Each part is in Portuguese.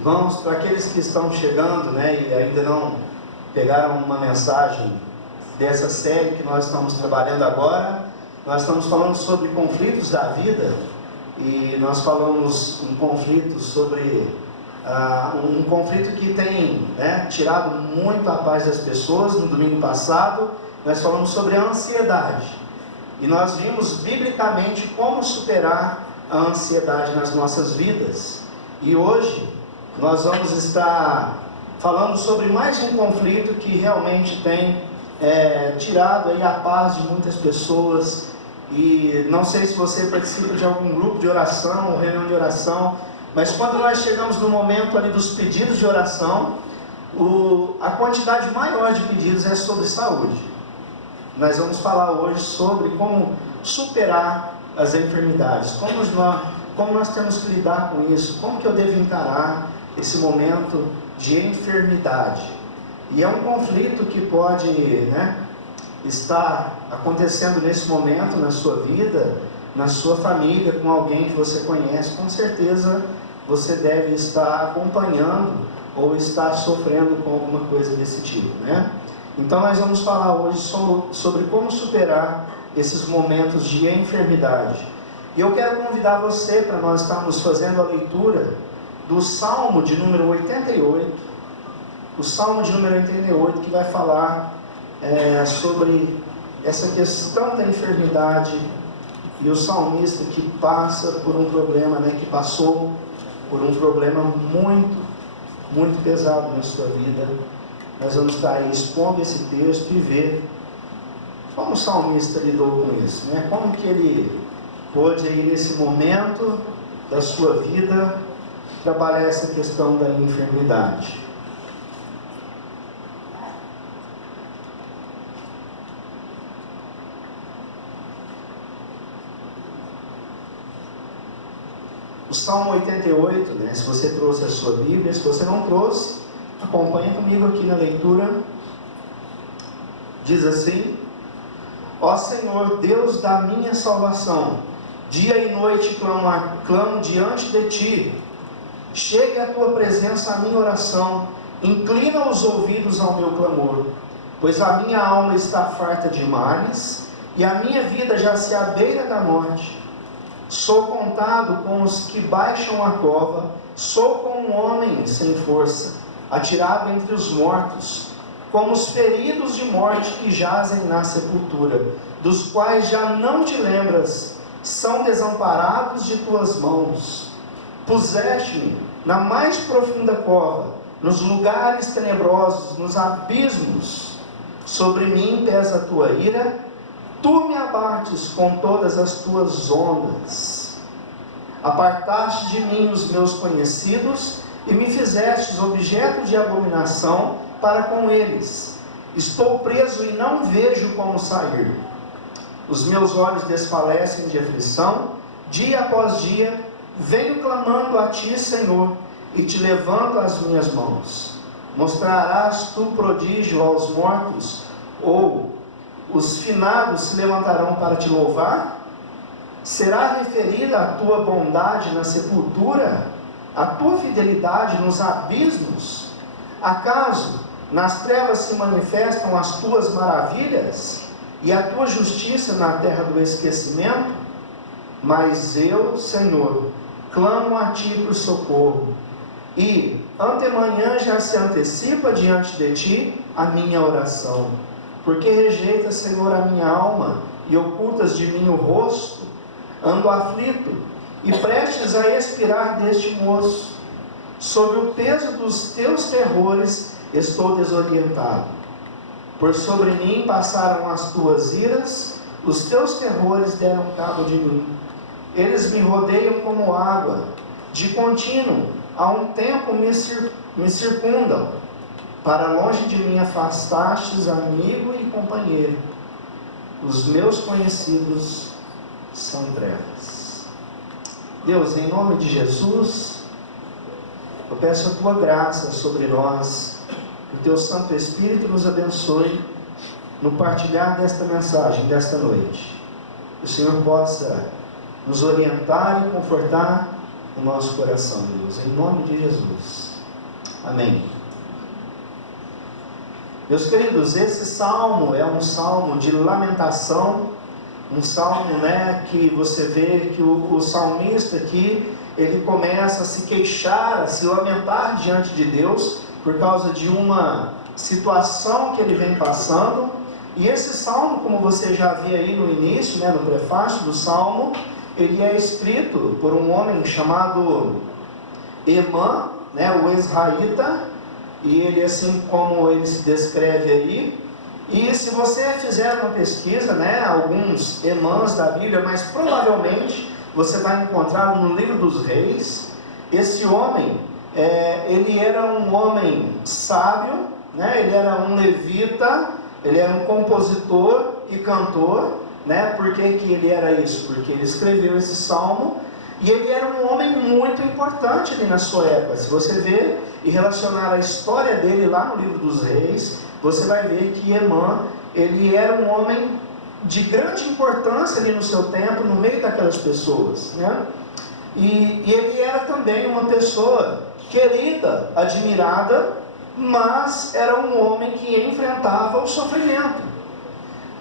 Irmãos, para aqueles que estão chegando, e ainda não pegaram uma mensagem dessa série que nós estamos trabalhando agora, nós estamos falando sobre conflitos da vida, e nós falamos um conflito sobre um conflito que tem tirado muito a paz das pessoas. No domingo passado nós falamos sobre a ansiedade, e nós vimos biblicamente como superar a ansiedade nas nossas vidas. E hoje nós vamos estar falando sobre mais um conflito que realmente tem tirado aí a paz de muitas pessoas. E não sei se você participa de algum grupo de oração ou reunião de oração, mas quando nós chegamos no momento ali dos pedidos de oração, a quantidade maior de pedidos é sobre saúde. Nós vamos falar hoje sobre como superar as enfermidades, como nós temos que lidar com isso, como que eu devo encarar esse momento de enfermidade. E é um conflito que pode estar acontecendo nesse momento na sua vida, na sua família, com alguém que você conhece. Com certeza você deve estar acompanhando ou estar sofrendo com alguma coisa desse tipo, Então nós vamos falar hoje sobre como superar esses momentos de enfermidade. E eu quero convidar você para nós estarmos fazendo a leitura do Salmo de número 88, o Salmo de número 88, que vai falar sobre essa questão da enfermidade, e o salmista que passa por um problema, que passou por um problema muito, muito pesado na sua vida. Nós vamos estar aí expondo esse texto e ver como o salmista lidou com isso, como que ele pôde aí nesse momento da sua vida trabalhar essa questão da enfermidade. O Salmo 88, se você trouxe a sua Bíblia, se você não trouxe, acompanha comigo aqui na leitura. Diz assim: Ó Senhor, Deus da minha salvação, dia e noite clamo diante de Ti. Chegue à Tua presença a minha oração, inclina os ouvidos ao meu clamor, pois a minha alma está farta de males, e a minha vida já se à beira da morte. Sou contado com os que baixam a cova, sou como um homem sem força, atirado entre os mortos, como os feridos de morte que jazem na sepultura, dos quais já não te lembras, são desamparados de tuas mãos. Puseste-me na mais profunda cova, nos lugares tenebrosos, nos abismos. Sobre mim pesa a tua ira, tu me abates com todas as tuas ondas. Apartaste de mim os meus conhecidos e me fizestes objeto de abominação para com eles. Estou preso e não vejo como sair. Os meus olhos desfalecem de aflição, dia após dia venho clamando a Ti, Senhor, e Te levanto as minhas mãos. Mostrarás Tu prodígio aos mortos, ou os finados se levantarão para Te louvar? Será referida a Tua bondade na sepultura, a Tua fidelidade nos abismos? Acaso nas trevas se manifestam as Tuas maravilhas, e a Tua justiça na terra do esquecimento? Mas eu, Senhor, clamo a Ti por socorro, e antemanhã já se antecipa diante de Ti a minha oração. Porque rejeitas, Senhor, a minha alma, e ocultas de mim o rosto? Ando aflito, e prestes a expirar deste moço. Sob o peso dos Teus terrores, estou desorientado. Por sobre mim passaram as Tuas iras, os Teus terrores deram cabo de mim. Eles me rodeiam como água, de contínuo, há um tempo me circundam. Para longe de mim afastastes amigo e companheiro. Os meus conhecidos são trevas. Deus, em nome de Jesus, eu peço a Tua graça sobre nós, que o Teu Santo Espírito nos abençoe no partilhar desta mensagem, desta noite. Que o Senhor possa nos orientar e confortar o nosso coração, Deus, em nome de Jesus. Amém. Meus queridos, esse salmo é um salmo de lamentação, um salmo, né, que você vê que o salmista aqui, ele começa a se queixar, a se lamentar diante de Deus, por causa de uma situação que ele vem passando. E esse salmo, como você já viu aí no início, né, no prefácio do salmo, ele é escrito por um homem chamado Emã, né, o Ezraíta, e ele, assim como ele se descreve aí. E se você fizer uma pesquisa, né, alguns Emãs da Bíblia, mas provavelmente você vai encontrar no livro dos Reis. Esse homem, ele era um homem sábio, né, ele era um levita, ele era um compositor e cantor, né? Por que ele era isso? Porque ele escreveu esse salmo, e ele era um homem muito importante ali na sua época. Se você ver e relacionar a história dele lá no livro dos Reis, você vai ver que Emã, ele era um homem de grande importância ali no seu tempo, no meio daquelas pessoas, né? E ele era também uma pessoa querida, admirada, mas era um homem que enfrentava o sofrimento.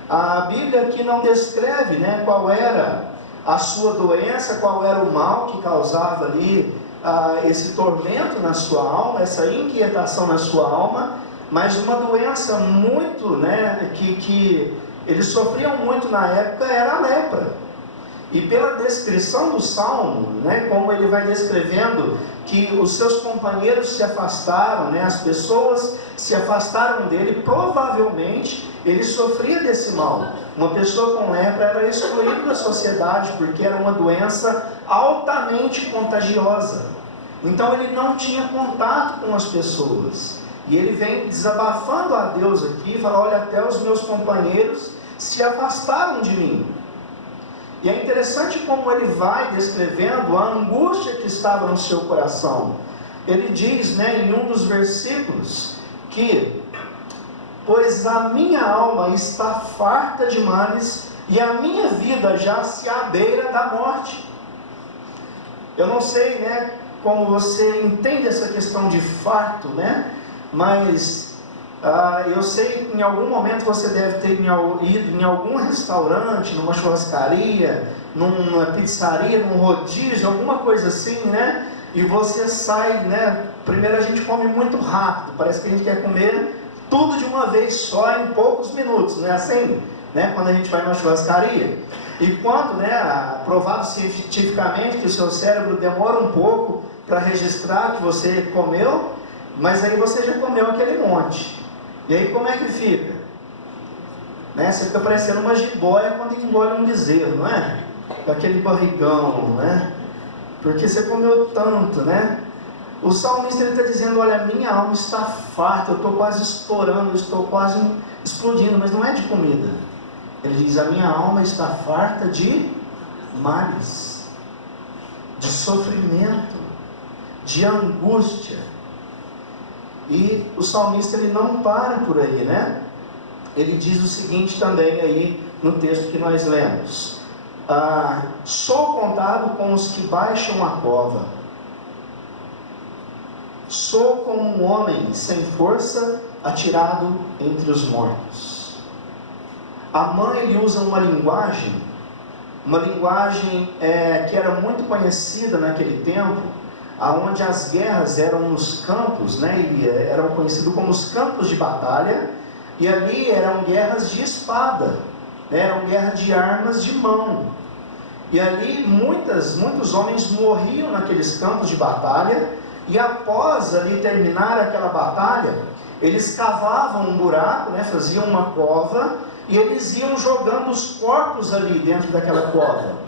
A Bíblia aqui não descreve, né, qual era a sua doença, qual era o mal que causava ali esse tormento na sua alma, essa inquietação na sua alma, mas uma doença muito, né, que eles sofriam muito na época, era a lepra. E pela descrição do salmo, né, como ele vai descrevendo que os seus companheiros se afastaram, né, as pessoas se afastaram dele, provavelmente ele sofria desse mal. Uma pessoa com lepra era excluída da sociedade, porque era uma doença altamente contagiosa. Então ele não tinha contato com as pessoas. E ele vem desabafando a Deus aqui, e fala: olha, até os meus companheiros se afastaram de mim. E é interessante como ele vai descrevendo a angústia que estava no seu coração. Ele diz, né, em um dos versículos, que: pois a minha alma está farta de males, e a minha vida já se à beira da morte. Eu não sei, né, como você entende essa questão de farto, né, mas eu sei que em algum momento você deve ter ido em algum restaurante, numa churrascaria, numa pizzaria, num rodízio, alguma coisa assim, né? E você sai, né? Primeiro a gente come muito rápido, parece que a gente quer comer tudo de uma vez só em poucos minutos, não é assim? Né? Quando a gente vai numa churrascaria. E quando, né, provado cientificamente que o seu cérebro demora um pouco para registrar que você comeu, mas aí você já comeu aquele monte. E aí como é que fica? Né? Você fica parecendo uma jiboia quando engole um bezerro, não é? Com aquele barrigão, né? Porque você comeu tanto, né? O salmista está dizendo: olha, minha alma está farta, eu estou quase estourando, eu estou quase explodindo, mas não é de comida. Ele diz: a minha alma está farta de males, de sofrimento, de angústia. E o salmista, ele não para por aí, né? Ele diz o seguinte também aí no texto que nós lemos: sou contado com os que baixam a cova, sou como um homem sem força, atirado entre os mortos. Amã, ele usa uma linguagem que era muito conhecida naquele tempo, aonde as guerras eram nos campos, né, e eram conhecidos como os campos de batalha, e ali eram guerras de espada, né, eram guerras de armas de mão, e ali muitos homens morriam naqueles campos de batalha, e após ali terminar aquela batalha, eles cavavam um buraco, né, faziam uma cova, e eles iam jogando os corpos ali dentro daquela cova.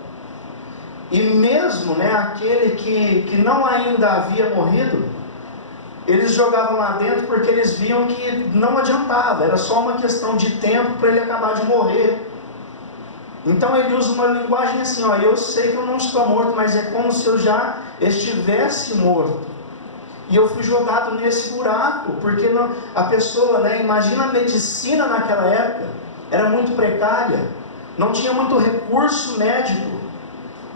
E mesmo, né, aquele que não ainda havia morrido, eles jogavam lá dentro porque eles viam que não adiantava, era só uma questão de tempo para ele acabar de morrer. Então ele usa uma linguagem assim: ó, eu sei que eu não estou morto, mas é como se eu já estivesse morto. E eu fui jogado nesse buraco, porque a pessoa, né, imagina a medicina naquela época, era muito precária, não tinha muito recurso médico.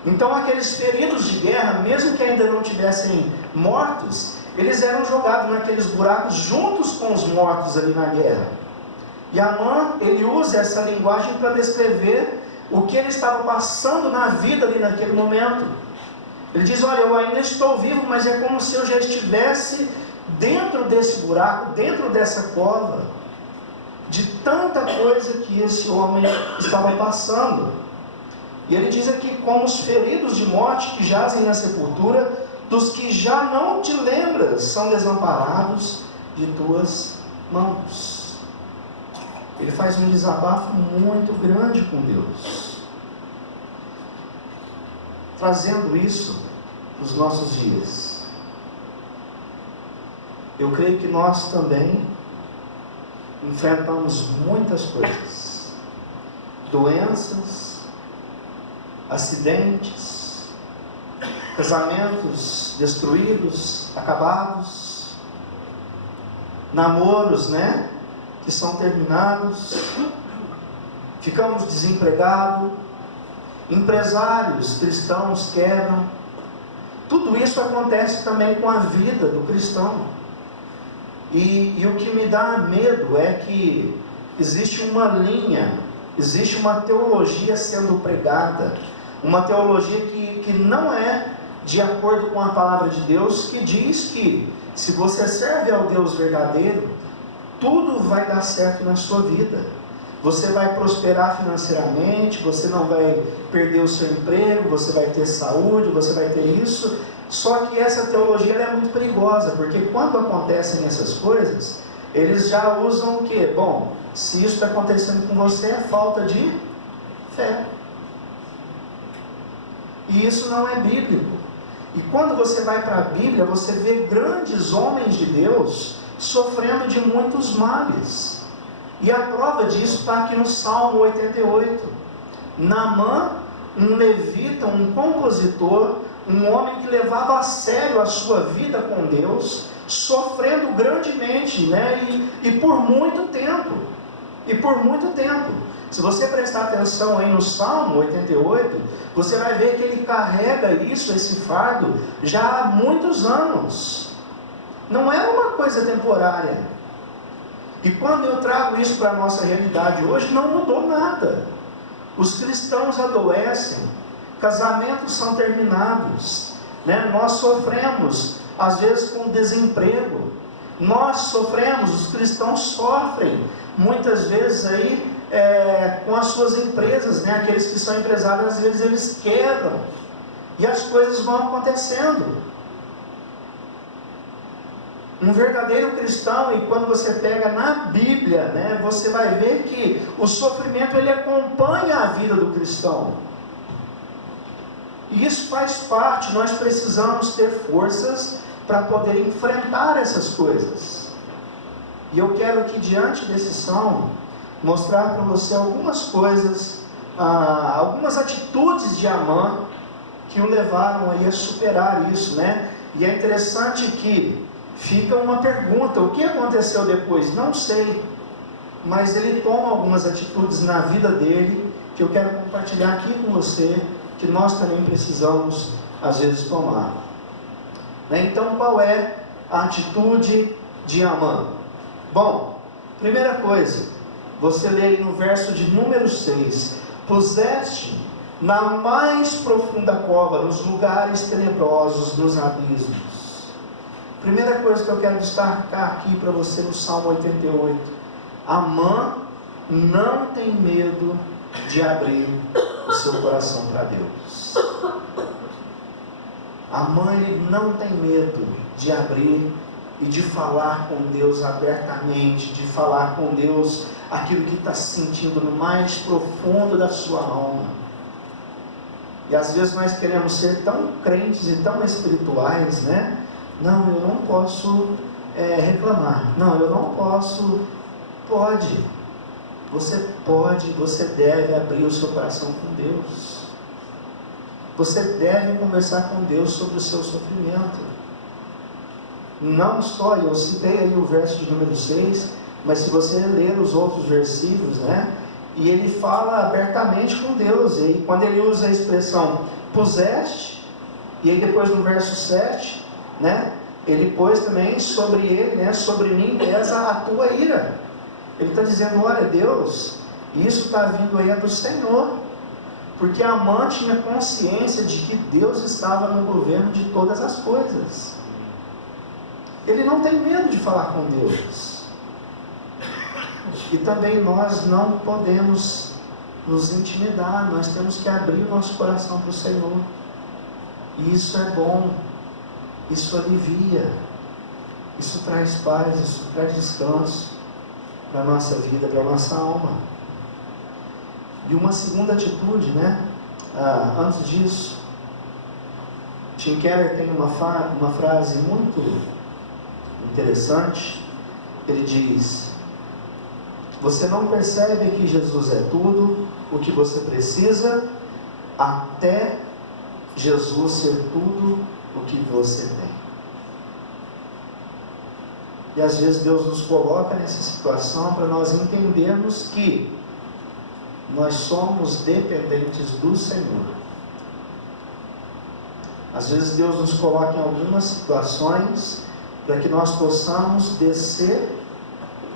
Então aqueles feridos de guerra, mesmo que ainda não tivessem mortos, eles eram jogados naqueles buracos juntos com os mortos ali na guerra. E Amã, ele usa essa linguagem para descrever o que ele estava passando na vida ali naquele momento. Ele diz: olha, eu ainda estou vivo, mas é como se eu já estivesse dentro desse buraco, dentro dessa cova, de tanta coisa que esse homem estava passando. E ele diz aqui: como os feridos de morte que jazem na sepultura, dos que já não te lembras, são desamparados de tuas mãos. Ele faz um desabafo muito grande com Deus, trazendo isso para os nossos dias. Eu creio que nós também enfrentamos muitas coisas, doenças, acidentes, casamentos destruídos, acabados, namoros, que são terminados, ficamos desempregados, empresários cristãos quebram. Tudo isso acontece também com a vida do cristão. E o que me dá medo é que existe uma linha, existe uma teologia sendo pregada, uma teologia que não é de acordo com a palavra de Deus, que diz que se você serve ao Deus verdadeiro, tudo vai dar certo na sua vida. Você vai prosperar financeiramente, você não vai perder o seu emprego, você vai ter saúde, você vai ter isso. Só que essa teologia ela é muito perigosa, porque quando acontecem essas coisas, eles já usam o quê? Bom, se isso está acontecendo com você, é falta de fé. E isso não é bíblico. E quando você vai para a Bíblia, você vê grandes homens de Deus sofrendo de muitos males. E a prova disso está aqui no Salmo 88. Naamã, um levita, um compositor, um homem que levava a sério a sua vida com Deus, sofrendo grandemente, e por muito tempo. E por muito tempo. Se você prestar atenção aí no Salmo 88, você vai ver que ele carrega isso, esse fardo, já há muitos anos. Não é uma coisa temporária. E quando eu trago isso para a nossa realidade hoje, não mudou nada. Os cristãos adoecem, casamentos são terminados, nós sofremos, às vezes com desemprego, nós sofremos, os cristãos sofrem, muitas vezes aí, com as suas empresas, aqueles que são empresários, às vezes eles quebram, e as coisas vão acontecendo. Um verdadeiro cristão, e quando você pega na Bíblia, você vai ver que o sofrimento ele acompanha a vida do cristão. E isso faz parte, nós precisamos ter forças para poder enfrentar essas coisas. E eu quero aqui, diante desse salmo, mostrar para você algumas coisas, algumas atitudes de Amã que o levaram aí a superar isso, E é interessante que fica uma pergunta: o que aconteceu depois? Não sei, mas ele toma algumas atitudes na vida dele que eu quero compartilhar aqui com você, que nós também precisamos às vezes tomar. Então, qual é a atitude de Amã? Bom, primeira coisa, você lê aí no verso de número 6: puseste na mais profunda cova, nos lugares tenebrosos, nos abismos. Primeira coisa que eu quero destacar aqui para você no Salmo 88: Amã não tem medo de abrir o seu coração para Deus. Amã, ele não tem medo de abrir e de falar com Deus abertamente, de falar com Deus aquilo que está sentindo no mais profundo da sua alma. E às vezes nós queremos ser tão crentes e tão espirituais, Não, eu não posso reclamar. Não, eu não posso. Pode. Você pode, você deve abrir o seu coração com Deus. Você deve conversar com Deus sobre o seu sofrimento. Não só, eu citei aí o verso de número 6, mas se você ler os outros versículos, e ele fala abertamente com Deus. E aí, quando ele usa a expressão puseste, e aí depois no verso 7, ele pôs também sobre ele, né, sobre mim pesa a tua ira. Ele está dizendo, olha Deus, isso está vindo aí do Senhor, porque Amã tinha consciência de que Deus estava no governo de todas as coisas. Ele não tem medo de falar com Deus. E também nós não podemos nos intimidar, nós temos que abrir o nosso coração para o Senhor. E isso é bom, isso alivia, isso traz paz, isso traz descanso para a nossa vida, para a nossa alma. E uma segunda atitude, né? Antes disso, Tim Keller tem uma frase muito interessante. Ele diz: você não percebe que Jesus é tudo o que você precisa até Jesus ser tudo o que você tem. E às vezes Deus nos coloca nessa situação para nós entendermos que nós somos dependentes do Senhor. Às vezes Deus nos coloca em algumas situações para que nós possamos descer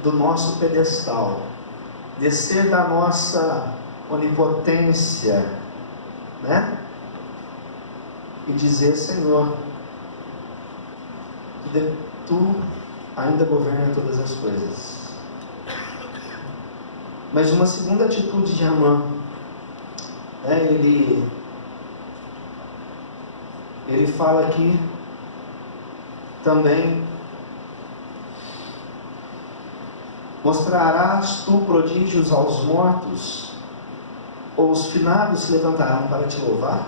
do nosso pedestal, descer da nossa onipotência, né? E dizer, Senhor, que Tu ainda governa todas as coisas. Mas uma segunda atitude de Amã, né? Ele fala aqui também: mostrarás tu prodígios aos mortos, ou os finados se levantarão para te louvar?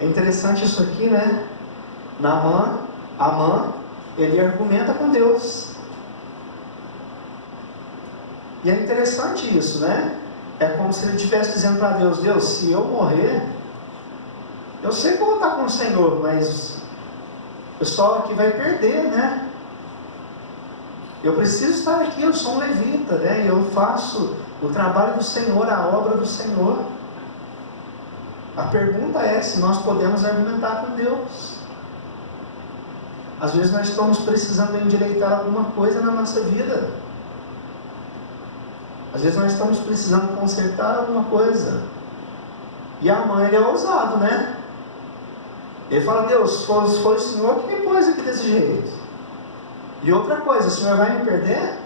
É interessante isso aqui, né? Amã, ele argumenta com Deus. E é interessante isso, né? É como se ele estivesse dizendo para Deus: Deus, se eu morrer, eu sei que eu vou estar com o Senhor, mas o pessoal aqui vai perder, né? Eu preciso estar aqui, eu sou um levita, né? Eu faço o trabalho do Senhor, a obra do Senhor. A pergunta é se nós podemos argumentar com Deus. Às vezes nós estamos precisando endireitar alguma coisa na nossa vida. Às vezes nós estamos precisando consertar alguma coisa. E a mãe, ele é ousado, né? Ele fala: Deus, foi o Senhor que me pôs aqui desse jeito. E outra coisa, o Senhor vai me perder?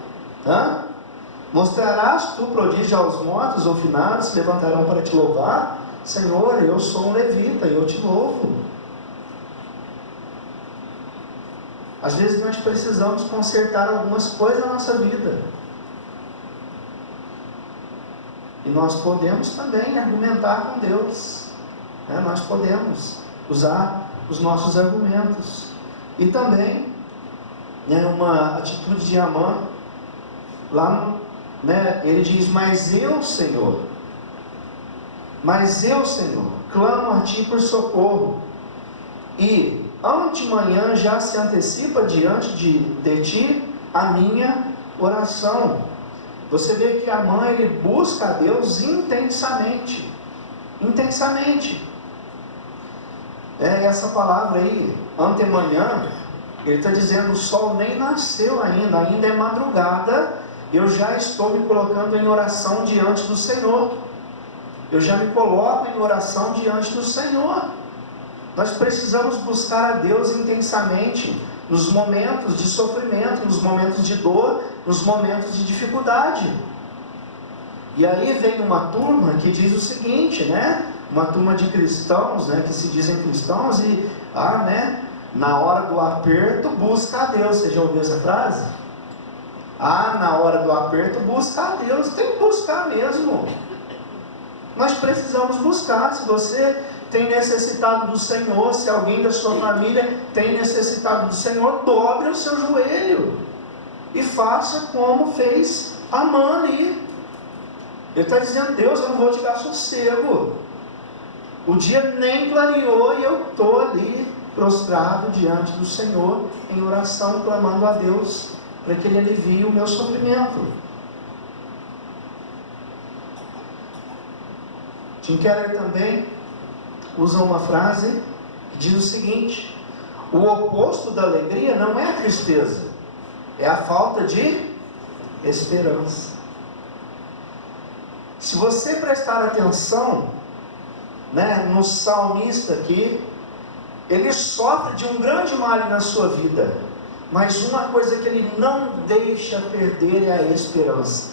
Mostrarás tu prodígio aos mortos ou finados, se levantarão para te louvar? Senhor, eu sou um levita e eu te louvo. Às vezes nós precisamos consertar algumas coisas na nossa vida. E nós podemos também argumentar com Deus, né? Nós podemos usar os nossos argumentos. E também, né, uma atitude de Amã, lá, né, ele diz: mas eu, Senhor, clamo a Ti por socorro, e antemanhã já se antecipa diante de Ti a minha oração. Você vê que Amã, ele busca a Deus intensamente. Essa palavra aí, antemanhã, ele está dizendo: o sol nem nasceu ainda é madrugada, eu já estou me colocando em oração diante do Senhor. Eu já me coloco em oração diante do Senhor. Nós precisamos buscar a Deus intensamente, nos momentos de sofrimento, nos momentos de dor, nos momentos de dificuldade. E aí vem uma turma que diz o seguinte, né? Uma turma de cristãos, né, que se dizem cristãos e, né, na hora do aperto, busca a Deus. Você já ouviu essa frase? Na hora do aperto, busca a Deus. Tem que buscar mesmo. Nós precisamos buscar. Se você tem necessitado do Senhor, se alguém da sua família tem necessitado do Senhor, dobre o seu joelho e faça como fez Amã ali. Ele está dizendo: Deus, eu não vou te dar sossego. O dia nem clareou e eu estou ali prostrado diante do Senhor, em oração, clamando a Deus para que Ele alivie o meu sofrimento. Tim Keller também usa uma frase que diz o seguinte: o oposto da alegria não é a tristeza, é a falta de esperança. Se você prestar atenção, no salmista aqui, ele sofre de um grande mal na sua vida, mas uma coisa que ele não deixa perder é a esperança.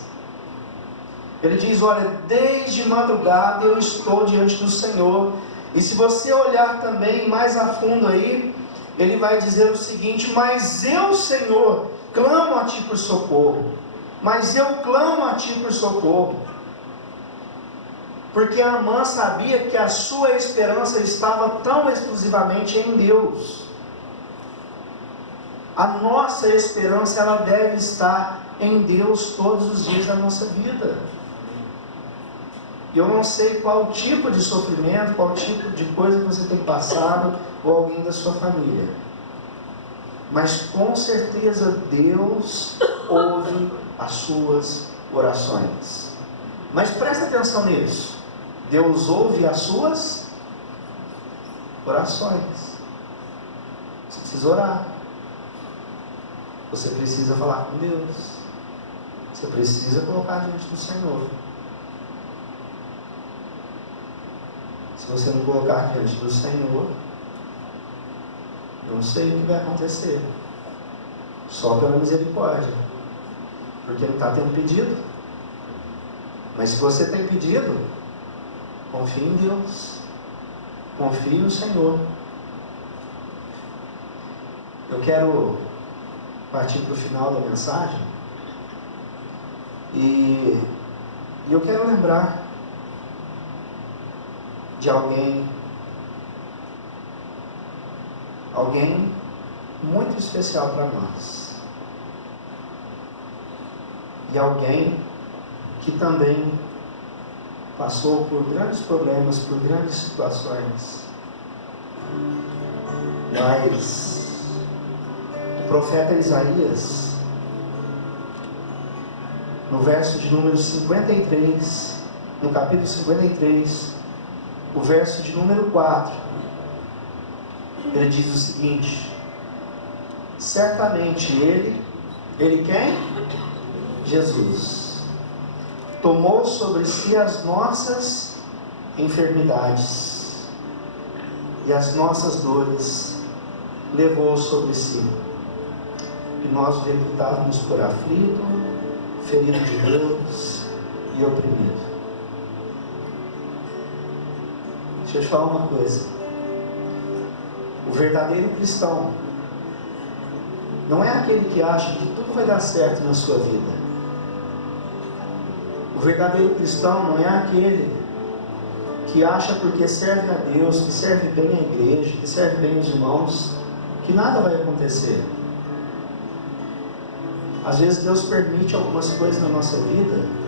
Ele diz: olha, desde madrugada eu estou diante do Senhor. E se você olhar também mais a fundo aí, ele vai dizer o seguinte: mas eu, Senhor, clamo a Ti por socorro. Mas eu clamo a Ti por socorro. Porque Amã sabia que a sua esperança estava tão exclusivamente em Deus. A nossa esperança, ela deve estar em Deus todos os dias da nossa vida. E eu não sei qual tipo de sofrimento, qual tipo de coisa que você tem passado, ou alguém da sua família. Mas com certeza Deus ouve as suas orações. Mas presta atenção nisso. Deus ouve as suas orações. Você precisa orar. Você precisa falar com Deus. Você precisa colocar diante do Senhor. Se você não colocar diante do Senhor, não sei o que vai acontecer. Só pela misericórdia. Porque não está tendo pedido. Mas se você tem pedido, confie em Deus. Confie no Senhor. Eu quero partir para o final da mensagem. E eu quero lembrar de alguém muito especial para nós. E alguém que também passou por grandes problemas, por grandes situações. Mas o profeta Isaías, no verso de número 53, no capítulo 53, o verso de número 4, ele diz o seguinte: certamente ele quem? Jesus, tomou sobre si as nossas enfermidades e as nossas dores levou sobre si, e nós o reputávamos por aflito, ferido de Deus e oprimido. Deixa eu te falar uma coisa. O verdadeiro cristão não é aquele que acha que tudo vai dar certo na sua vida. O verdadeiro cristão não é aquele que acha porque serve a Deus, que serve bem a igreja, que serve bem os irmãos, que nada vai acontecer. Às vezes Deus permite algumas coisas na nossa vida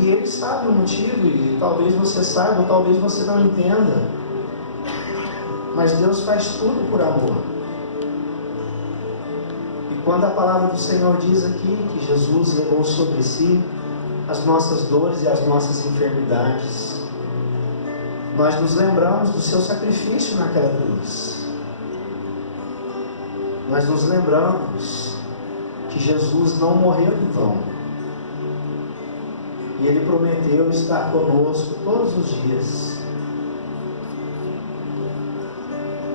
e Ele sabe o motivo, e talvez você saiba, ou talvez você não entenda, mas Deus faz tudo por amor. E quando a palavra do Senhor diz aqui que Jesus levou sobre si as nossas dores e as nossas enfermidades, nós nos lembramos do seu sacrifício naquela cruz. Nós nos lembramos que Jesus não morreu em vão. E Ele prometeu estar conosco todos os dias.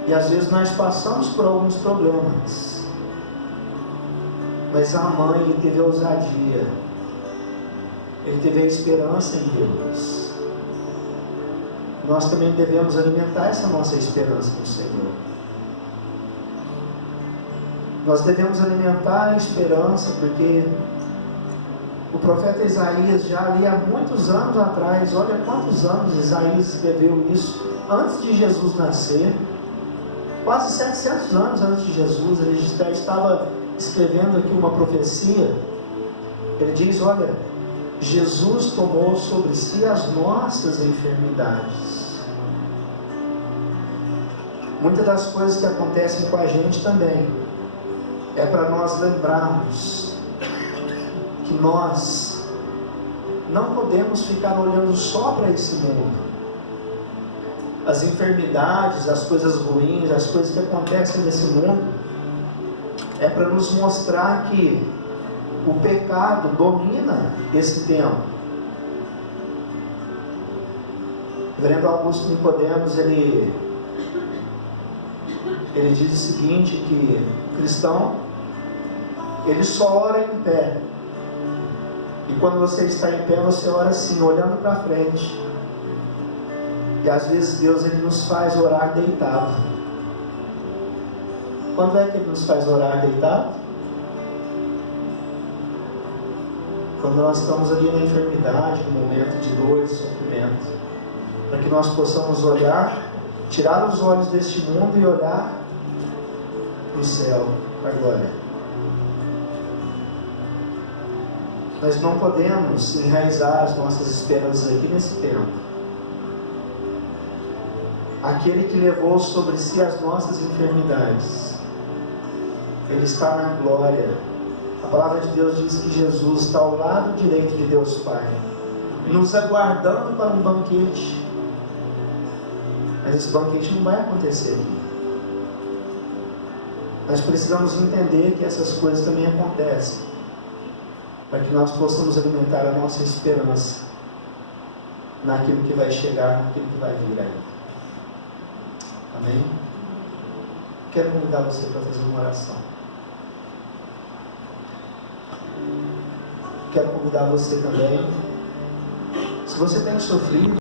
E às vezes nós passamos por alguns problemas. Mas a mãe, ele teve a ousadia. Ele teve a esperança em Deus. Nós também devemos alimentar essa nossa esperança no Senhor. Nós devemos alimentar a esperança, porque o profeta Isaías já ali há muitos anos atrás, olha quantos anos Isaías escreveu isso, antes de Jesus nascer, quase 700 anos antes de Jesus, ele já estava escrevendo aqui uma profecia. Ele diz: olha, Jesus tomou sobre si as nossas enfermidades. Muitas das coisas que acontecem com a gente também é para nós lembrarmos que nós não podemos ficar olhando só para esse mundo. as enfermidades, as coisas ruins, as coisas que acontecem nesse mundo, é para nos mostrar que o pecado domina esse tempo. O reverendo Augusto Nicodemos, ele diz o seguinte, que o cristão, ele só ora em pé. E quando você está em pé, você ora assim, olhando para frente. E às vezes Deus, ele nos faz orar deitado. Quando é que ele nos faz orar deitado? Quando nós estamos ali na enfermidade, no momento de dor e sofrimento. Para que nós possamos olhar, tirar os olhos deste mundo e olhar para o céu, para a glória. Nós não podemos enraizar as nossas esperanças aqui nesse tempo. Aquele que levou sobre si as nossas enfermidades, Ele está na glória. A palavra de Deus diz que Jesus está ao lado direito de Deus Pai, nos aguardando para um banquete. Mas esse banquete não vai acontecer aqui. Nós precisamos entender que essas coisas também acontecem, para que nós possamos alimentar a nossa esperança naquilo que vai chegar, naquilo que vai vir ainda. Amém? Quero convidar você para fazer uma oração. Quero convidar você também, se você tem sofrido,